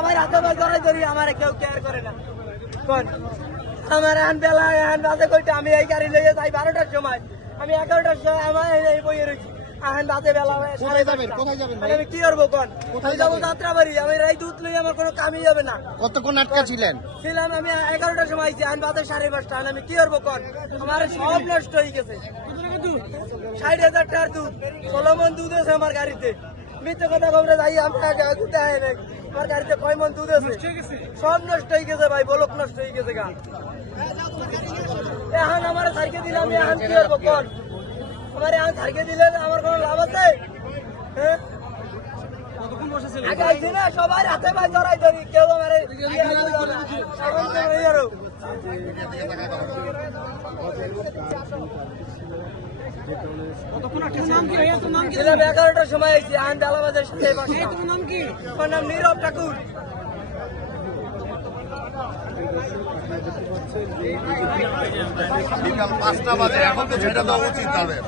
সবাই হাতে বাজ ধরাই ধরি, আমার কেউ কেয়ার করে না। কোন আমার এখন বেলা এখন বাজে কইটা, আমি এই গাড়ি লইয়ে যাই 12টার সময়, আমি 11টার সময় আমার এই বইয়ে রয়েছি। এখন বাজে বেলা আমি কি করবো? কোন কোথায় যাবো? যাত্রাবাড়ি। আমি রাই দুধ লই, আমার কোনো কামই যাবে না। কতক্ষণ আটকা ছিলেন? ছিলাম আমি 11টার সময় আইছি, এখন বাজে 5:30। আমি কি করবো? কোন আমার সব নষ্ট হয়ে গেছে। 60,000 টাকার দুধ, 16 মণ দুধ আছে আমার গাড়িতে। মিথ্যে কথা খবরে যাই, আমি দুধে আয় নাই। আমার গাড়িতে 6 মণ দুধ আছে, সব নষ্ট হয়ে গেছে ভাই, বলক নষ্ট হয়ে গেছে গা। এখন আমার সাইকে দিলে আমি এখন কি করবো? কোন আমার এখন সাইকে দিলে আমার কোনো লাভ আছে? হ্যাঁ, আগে আইছি না, সবাই হাতে পায়ে জড়াই ধরি, কেউ আমার ছিলাম 11টার সময় আইছি, এখন বেলা বাজে 5:30। আমার নাম নীরব ঠাকুর। বিকাল 5টা বাজে, এখন তো ছেড়ে দেওয়া উচিত তাদের।